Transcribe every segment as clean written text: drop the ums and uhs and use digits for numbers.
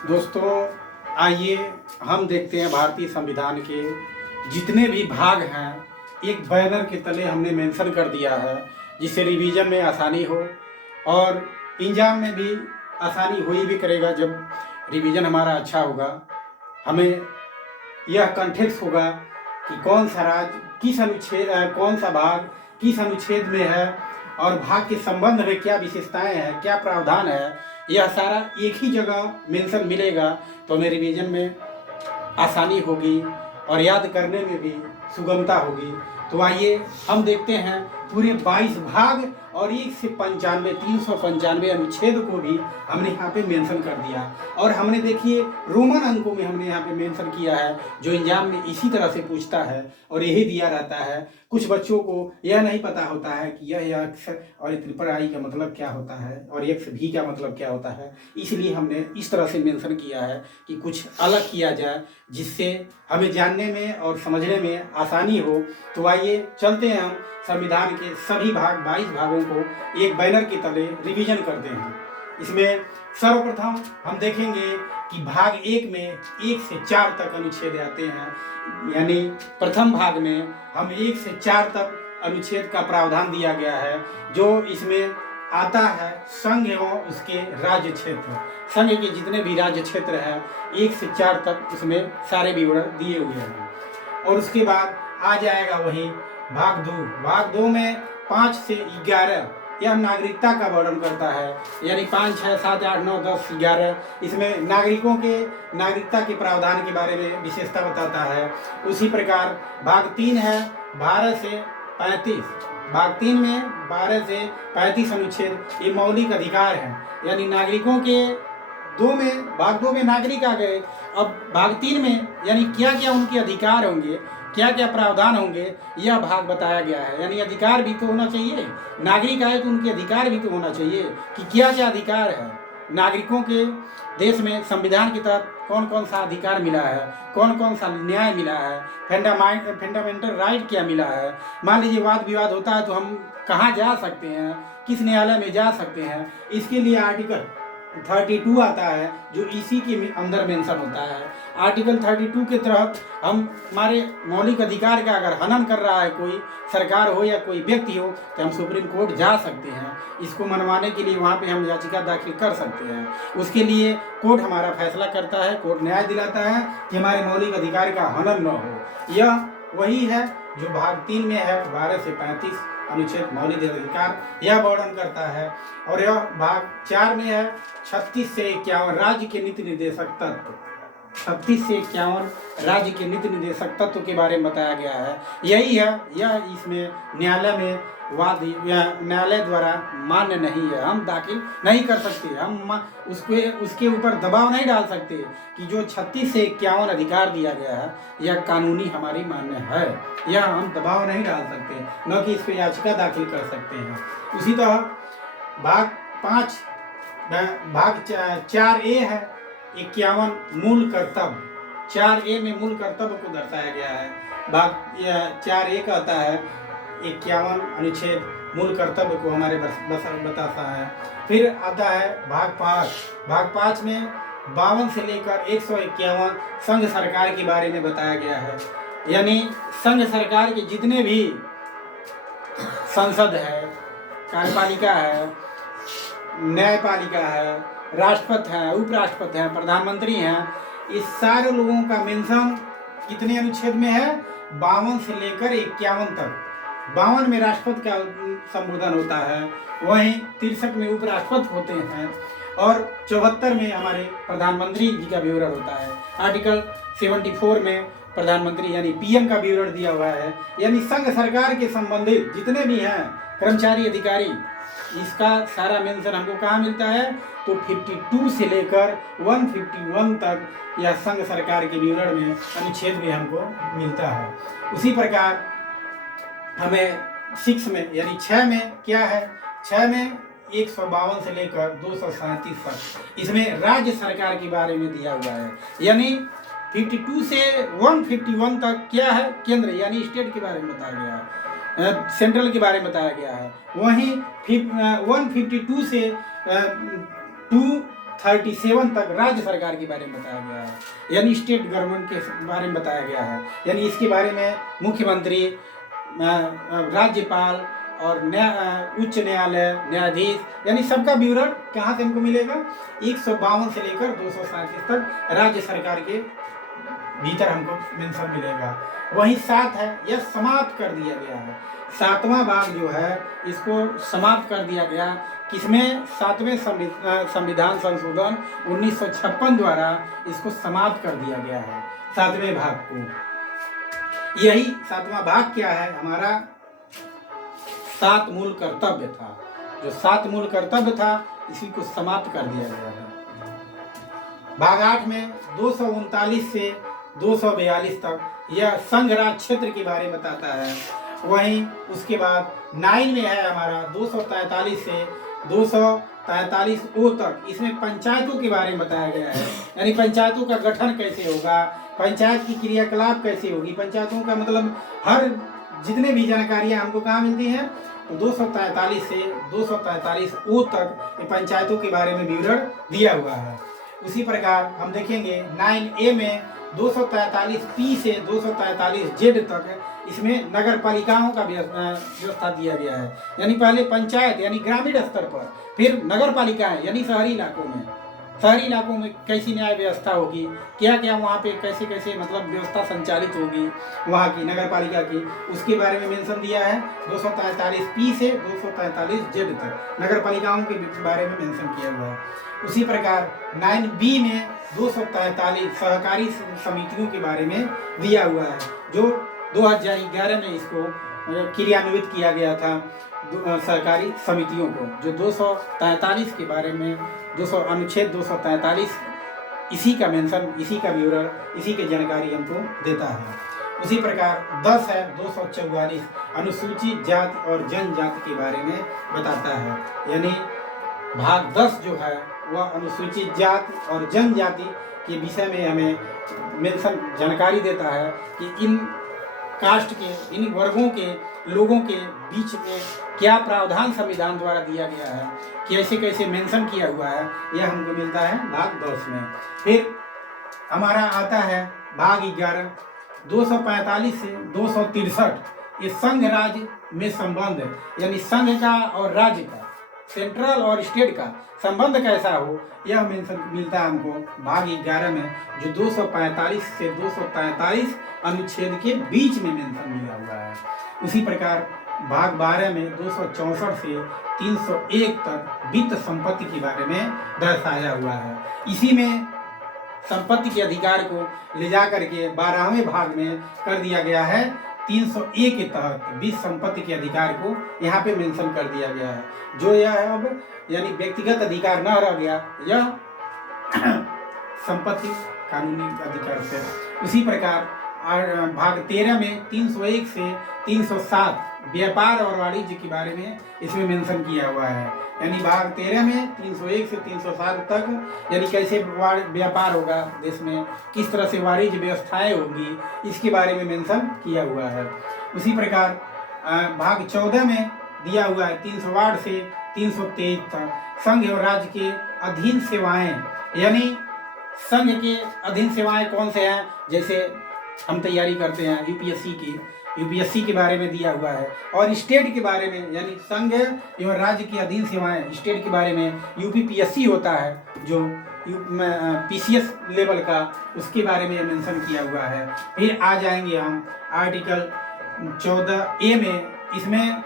दोस्तों, आइए हम देखते हैं भारतीय संविधान के जितने भी भाग हैं एक बैनर के तले हमने मेंशन कर दिया है, जिससे रिवीजन में आसानी हो और एग्जाम में भी आसानी हुई भी करेगा। जब रिवीजन हमारा अच्छा होगा, हमें यह कंटेक्स्ट होगा कि कौन सा राज्य किस अनुच्छेद कौन सा भाग किस अनुच्छेद में है और भाग के संबंध में क्या विशेषताएं हैं, क्या प्रावधान है, यह सारा एक ही जगह मेंशन मिलेगा। तो हमें रिवीजन में आसानी होगी और याद करने में भी सुगमता होगी। तो आइए हम देखते हैं पूरे 22 भाग और 1 से 95 395 अनुच्छेद को भी हमने यहाँ पे मेंशन कर दिया। और हमने देखिए रोमन अंकों में हमने यहाँ पे मेंशन किया है, जो एग्जाम में इसी तरह से पूछता है और यही दिया रहता है। कुछ बच्चों को यह नहीं पता होता है कि यह एक्स और ट्रिपल आई का मतलब क्या होता है और एक्स भी का मतलब क्या होता है, इसलिए हमने इस तरह से मेंशन किया है कि कुछ अलग किया जाए जिससे हमें जानने में और समझने में आसानी हो। तो आइए चलते हैं हम संविधान के सभी भाग 22 भागों को एक बैनर के तले रिवीजन करते हैं। इसमें सर्वप्रथम हम देखेंगे कि भाग 1 में 1 से 4 तक अनुच्छेद आते हैं, यानी प्रथम भाग में हम 1 से 4 तक अनुच्छेद का प्रावधान दिया गया है। जो इसमें आता है संघ एवं उसके राज्य क्षेत्र, संघ के जितने भी राज्य क्षेत्र हैं 1 से 4 तक उसमें सारे विवरण दिए हुए हैं। और उसके बाद आ जाएगा वही भाग 2 में 5 से 11 यह नागरिकता का वर्णन करता है, यानी 5, 6, 7, 8, 9, 10, 11 इसमें नागरिकों के नागरिकता के प्रावधान के बारे में विशेषता बताता है। उसी प्रकार भाग 3 है 12 से 35, भाग 3 में 12 से 35 अनुच्छेद ये मौलिक अधिकार हैं, यानी नागरिकों के भाग 2 में नागरिक आ गए। अब भाग 3 में यानी क्या क्या उनके अधिकार होंगे, क्या क्या प्रावधान होंगे, यह भाग बताया गया है। यानी अधिकार भी तो होना चाहिए, नागरिक आए तो उनके अधिकार भी तो होना चाहिए कि क्या क्या अधिकार है नागरिकों के। देश में संविधान के तहत कौन कौन सा अधिकार मिला है, कौन कौन सा न्याय मिला है, फंडामेंटल राइट क्या मिला है। मान लीजिए वाद विवाद होता है तो हम कहाँ जा सकते हैं, किस न्यायालय में जा सकते हैं, इसके लिए आर्टिकल 32 आता है जो इसी के अंदर मेंशन होता है। आर्टिकल 32 के तहत हम हमारे मौलिक अधिकार का अगर हनन कर रहा है कोई सरकार हो या कोई व्यक्ति हो तो हम सुप्रीम कोर्ट जा सकते हैं। इसको मनवाने के लिए वहाँ पे हम याचिका दाखिल कर सकते हैं। उसके लिए कोर्ट हमारा फैसला करता है, कोर्ट न्याय दिलाता है कि हमारे मौलिक अधिकार का हनन न हो। यह वही है जो भाग 3 में है 12 से 35 अनुच्छेद मौलिक अधिकार यह वर्णन करता है। और यह भाग 4 में है 36 से 51 राज्य के नीति निर्देशक तत्व, 36 से 51 राज्य के नीति निर्देशक तत्व के बारे में बताया गया है। यही है, यह इसमें न्यायालय में न्यायालय द्वारा मान्य नहीं है, हम दाखिल नहीं कर सकते, हम उसके ऊपर दबाव नहीं डाल सकते कि जो 36 से 51 अधिकार दिया गया है यह कानूनी हमारी मान्य है, यह हम दबाव नहीं डाल सकते, न कि इस पर याचिका दाखिल कर सकते हैं। उसी तरह भाग 4A है 51 मूल कर्तव्य, 4A में मूल कर्तव्य को दर्शाया गया है। भाग 4A कहता है 51 अनुच्छेद मूल कर्तव्य को हमारे बताता है। फिर आता है भाग 5 में 52 से लेकर 151 संघ सरकार के बारे में बताया गया है, यानी संघ सरकार के जितने भी संसद है, कार्यपालिका है, न्यायपालिका है, राष्ट्रपति हैं, उपराष्ट्रपति हैं, प्रधानमंत्री हैं, इस सारे लोगों का मेंशन कितने अनुच्छेद में है 52 से लेकर 51 तक। 52 में राष्ट्रपति का संबोधन होता है, वहीं 63 में उपराष्ट्रपति होते हैं और 74 में हमारे प्रधानमंत्री जी का विवरण होता है। आर्टिकल 74 में प्रधानमंत्री यानी पीएम का विवरण दिया हुआ है। यानी संघ सरकार के संबंधित जितने भी हैं कर्मचारी अधिकारी, इसका सारा मेंशन हमको कहाँ मिलता है तो 52 से लेकर 151 तक यह संघ सरकार के विवरण में अनुच्छेद में हमको मिलता है। उसी प्रकार हमें 6 में यानी 6 में क्या है, 6 में 152 से लेकर 237 तक इसमें राज्य सरकार के बारे में दिया हुआ है। यानी 52 से 151 तक क्या है, केंद्र यानी स्टेट के बारे में बताया गया है, सेंट्रल के बारे में बताया गया है। वहीं 152 से 37 तक राज्य सरकार के बारे में बताया गया है, यानी स्टेट गवर्नमेंट के बारे में बताया गया है। यानी इसके बारे में मुख्यमंत्री, राज्यपाल और उच्च न्यायालय, न्यायाधीश, यानी सबका विवरण कहाँ से हमको मिलेगा? 152 से लेकर 237 तक राज्य सरकार के भीतर हमको मेंशन मिलेगा। वहीं 7 है, यह समाप्त कर दिया गया है। 7वां भाग जो है इसको समाप्त कर दिया गया, किसमें? 7वें संविधान संशोधन 1956 द्वारा इसको समाप्त कर दिया गया है, 7वें भाग को। यही 7वां भाग क्या है? हमारा 7 मूल कर्तव्य था। जो 7 मूल कर्तव्य था इसी को समाप्त कर दिया गया है। भाग 8 में 239 से 242 तक यह संघ राज क्षेत्र के बारे में बताता है। वहीं उसके बाद 9 में है हमारा 243 से 243 ओ तक, इसमें पंचायतों के बारे में बताया गया है। यानी पंचायतों का गठन कैसे होगा, पंचायत की क्रियाकलाप कैसे होगी, पंचायतों का मतलब हर जितने भी जानकारियां हमको कहाँ मिलती हैं? तो 243 से 243 ओ तक ये पंचायतों के बारे में विवरण दिया हुआ है। उसी प्रकार हम देखेंगे 9A में 243 पी से 243 जेड तक इसमें नगर पालिकाओं का व्यवस्था दिया गया है। यानी पहले पंचायत यानी ग्रामीण स्तर पर, फिर नगर पालिकाएं यानी शहरी इलाकों में कैसी न्याय व्यवस्था होगी, क्या क्या वहाँ पे कैसे कैसे मतलब व्यवस्था संचालित होगी वहाँ की नगर पालिका की, उसके बारे में मेंशन दिया है। 243 पी से 243 जेड तक नगर पालिकाओं के बारे में मेंशन किया हुआ है। उसी प्रकार 9B में 243 सहकारी समितियों के बारे में दिया हुआ है, जो 2011 में इसको क्रियान्वित किया गया था सहकारी समितियों को। जो 243 के बारे में अनुच्छेद 243 इसी का मेंशन, इसी का विवरण, इसी की जानकारी हमको देता है। उसी प्रकार 10 है 244 अनुसूचित जाति और जनजाति के बारे में बताता है। यानी भाग 10 जो है वह अनुसूचित जाति और जनजाति के विषय में हमें मेंशन जानकारी देता है कि इन कास्ट के, इन वर्गों के लोगों के बीच में क्या प्रावधान संविधान द्वारा दिया गया है, कैसे कैसे मेंशन किया हुआ है, यह हमको मिलता है भाग 10 में। फिर हमारा आता है भाग 11 245 से 263, ये संघ राज्य में संबंध, यानी संघ का और राज्य का, सेंट्रल और स्टेट का संबंध कैसा हो, यह मेंशन मिलता है हमको भाग 11 में, जो 245 से 243 अनुच्छेद के बीच में मेंशन मिला हुआ है। उसी प्रकार भाग 12 में 264 से 301 तक वित्त संपत्ति के बारे में दर्शाया हुआ है। इसी में संपत्ति के अधिकार को ले जा करके 12वें भाग में कर दिया गया है। 301 के तहत वित्त संपत्ति के अधिकार को यहाँ पे मेंशन कर दिया गया है, जो यह अब यानी व्यक्तिगत अधिकार न रह गया, यह संपत्ति कानूनी अधिकार से। उसी प्रकार भाग 13 में 301 से 307 व्यापार और वाणिज्य के बारे में इसमें मेंशन किया हुआ है। यानी भाग 13 में 301 से 307 तक यानी कैसे व्यापार होगा देश में, किस तरह से वाणिज्य व्यवस्थाएं होंगी, इसके बारे में मेंशन किया हुआ है। उसी प्रकार भाग 14 में दिया हुआ है 308 से 323 तक संघ और राज्य के अधीन सेवाएं, यानी संघ के अधीन सेवाएं कौन से हैं, जैसे हम तैयारी करते हैं यूपीएससी के बारे में दिया हुआ है। और स्टेट के बारे में यानी संघ एवं राज्य की अधीन सेवाएं, स्टेट के बारे में यूपीपीएससी होता है जो पीसीएस लेवल का, उसके बारे में मेंशन किया हुआ है। फिर आ जाएंगे हम आर्टिकल 14A में, इसमें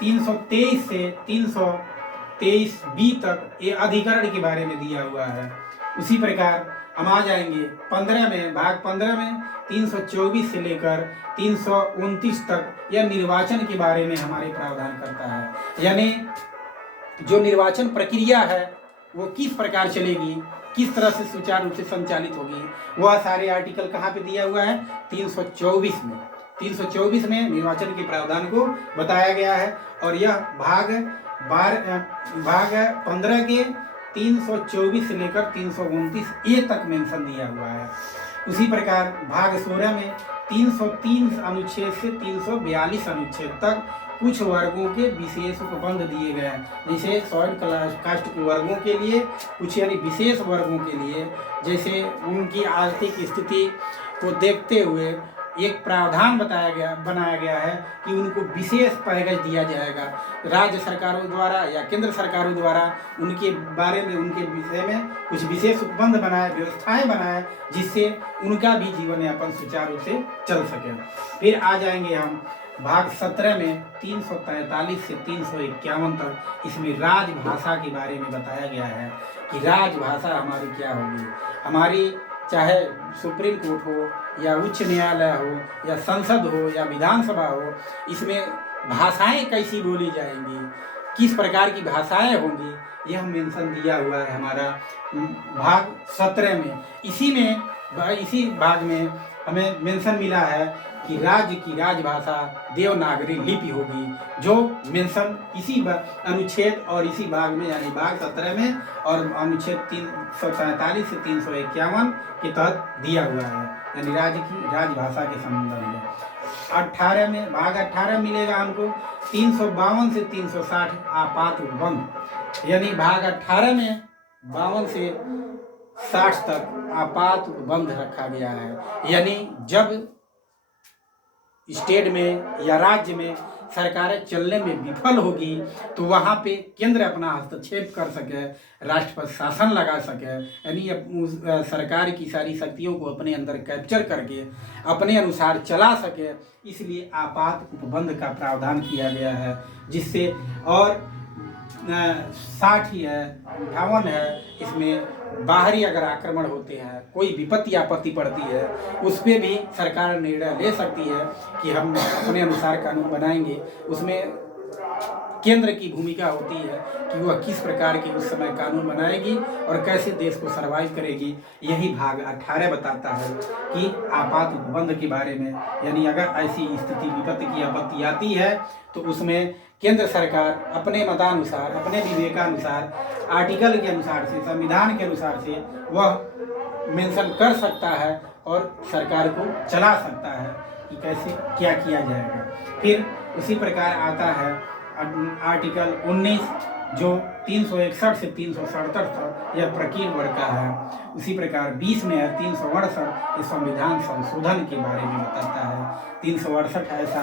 323 से 323B तक ये अधिकरण के बारे में दिया हुआ है। उसी प्रकार हम आ जाएंगे 15 में, भाग 15 में 324 से लेकर 329 तक यह निर्वाचन के बारे में हमारे प्रावधान करता है। यानी जो निर्वाचन प्रक्रिया है वो किस प्रकार चलेगी, किस तरह से सुचारू रूप से संचालित होगी, वह सारे आर्टिकल कहाँ पे दिया हुआ है? 324 में। 324 में निर्वाचन के प्रावधान को बताया गया है। और यह भाग 15 के 324 से लेकर 329A तक मेंशन दिया हुआ है। उसी प्रकार भाग 16 में 303 अनुच्छेद से 342 अनुच्छेद तक कुछ वर्गों के विशेष उपबंध दिए गए हैं, जैसे शेड्यूल कास्ट के वर्गों के लिए कुछ यानी विशेष वर्गों के लिए, जैसे उनकी आर्थिक स्थिति को देखते हुए एक प्रावधान बनाया गया है कि उनको विशेष पैकेज दिया जाएगा राज्य सरकारों द्वारा या केंद्र सरकारों द्वारा। उनके बारे में, उनके विषय में कुछ विशेष उपबंध बनाए, व्यवस्थाएं बनाए, जिससे उनका भी जीवन यापन सुचारू रूप से चल सके। फिर आ जाएंगे हम भाग 17 में 343 से 351 तक। इसमें राजभाषा के बारे में बताया गया है कि राजभाषा हमारी क्या होगी। हमारी चाहे सुप्रीम कोर्ट हो या उच्च न्यायालय हो या संसद हो या विधानसभा हो, इसमें भाषाएं कैसी बोली जाएंगी, किस प्रकार की भाषाएं होंगी, यह मेंशन दिया हुआ है हमारा भाग 17 में। इसी भाग में हमें मेंशन मिला है कि राज्य की राजभाषा देवनागरी लिपि होगी, जो मेंशन इसी अनुच्छेद और इसी भाग में यानी भाग 17 में और अनुच्छेद 343 से 351 के तहत दिया हुआ है, यानी राज्य की राजभाषा के संबंध में। 18 में भाग 18 मिलेगा हमको 352 से 360 आपात उपबंध, यानी भाग 18 में 52 से 60 तक आपात उपबंध रखा गया है। यानी जब स्टेट में या राज्य में सरकारें चलने में विफल होगी तो वहाँ पे केंद्र अपना हस्तक्षेप कर सके, राष्ट्रपति शासन लगा सके, यानी सरकार की सारी शक्तियों को अपने अंदर कैप्चर करके अपने अनुसार चला सके, इसलिए आपात उपबंध का प्रावधान किया गया है। जिससे और 60 है, 58 है, इसमें बाहरी अगर आक्रमण होते हैं, कोई विपत्ति आपत्ति पड़ती है, उस पर भी सरकार निर्णय ले सकती है कि हम अपने अनुसार कानून बनाएंगे। उसमें केंद्र की भूमिका होती है कि वह किस प्रकार की उस समय कानून बनाएगी और कैसे देश को सर्वाइव करेगी। यही भाग 18 बताता है कि आपात उपबंध के बारे में, यानी अगर ऐसी स्थिति विपत्ति की आपत्ति आती है तो उसमें केंद्र सरकार अपने मतानुसार, अपने विवेकानुसार, आर्टिकल के अनुसार से, संविधान के अनुसार से वह मेंशन कर सकता है और सरकार को चला सकता है कि कैसे क्या किया जाएगा। फिर उसी प्रकार आता है आर्टिकल 19 जो 361 से 367 तक यह प्रकीर्ण वर्ग का है। उसी प्रकार 20 में है 368 ये संविधान संशोधन के बारे में बताता है। 368 ऐसा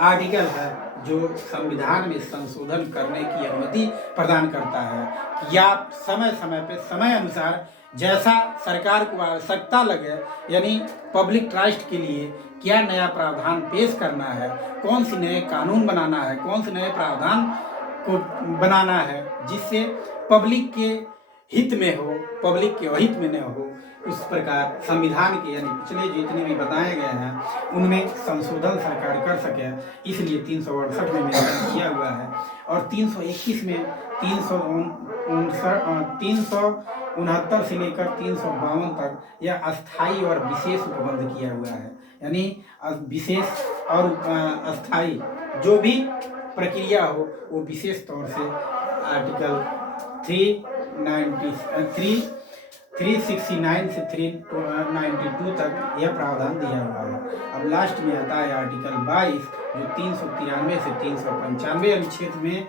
आर्टिकल है जो संविधान में संशोधन करने की अनुमति प्रदान करता है कि आप समय समय पे समय अनुसार जैसा सरकार को आवश्यकता लगे, यानी पब्लिक ट्रस्ट के लिए क्या नया प्रावधान पेश करना है, कौन सी नए कानून बनाना है, कौन से नए प्रावधान को बनाना है जिससे पब्लिक के हित में हो, पब्लिक के अहित में न हो, उस प्रकार संविधान के यानी पिछले जितने भी बताए गए हैं उनमें संशोधन सरकार कर सके, इसलिए 368 में मेंशन किया हुआ है। और 321 में 369 से लेकर 352 तक यह अस्थाई और विशेष उपबंध किया हुआ है, यानी विशेष और अस्थाई जो भी प्रक्रिया हो वो विशेष तौर से आर्टिकल 369 से 392 तक यह प्रावधान दिया हुआ है। अब लास्ट में आता है आर्टिकल 22 जो 393 से 395 अनुच्छेद में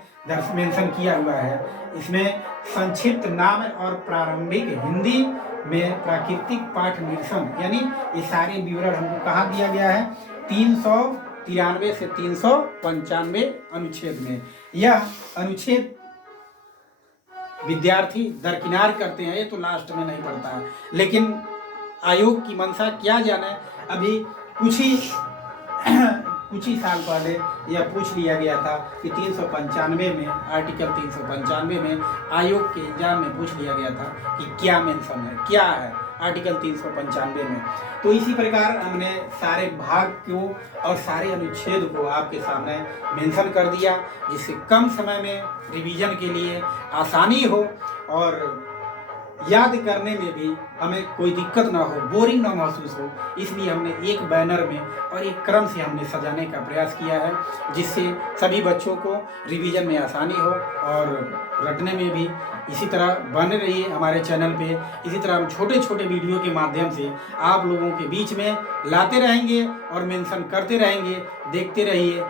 मेंशन किया हुआ है। इसमें संक्षिप्त नाम और प्रारंभिक हिंदी में प्राकृतिक पाठ निरसन, यानी ये सारे विवरण हमको कहाँ दिया गया है 393 से 395 अनुच्छेद में। यह अनुच्छेद विद्यार्थी दरकिनार करते हैं, ये तो लास्ट में नहीं पढ़ता है, लेकिन आयोग की मंशा क्या जाने, अभी कुछ ही साल पहले यह पूछ लिया गया था कि 395 में आर्टिकल 395 में आयोग के एग्जाम में पूछ लिया गया था कि क्या मेंशन है, क्या है आर्टिकल 395 में। तो इसी प्रकार हमने सारे भाग को और सारे अनुच्छेद को आपके सामने मेंशन कर दिया, जिससे कम समय में रिवीजन के लिए आसानी हो और याद करने में भी हमें कोई दिक्कत ना हो, बोरिंग ना महसूस हो। इसलिए हमने एक बैनर में और एक क्रम से हमने सजाने का प्रयास किया है, जिससे सभी बच्चों को रिवीजन में आसानी हो और रटने में भी। इसी तरह बने रहिए हमारे चैनल पे, इसी तरह हम छोटे छोटे वीडियो के माध्यम से आप लोगों के बीच में लाते रहेंगे और मेंशन करते रहेंगे। देखते रहिए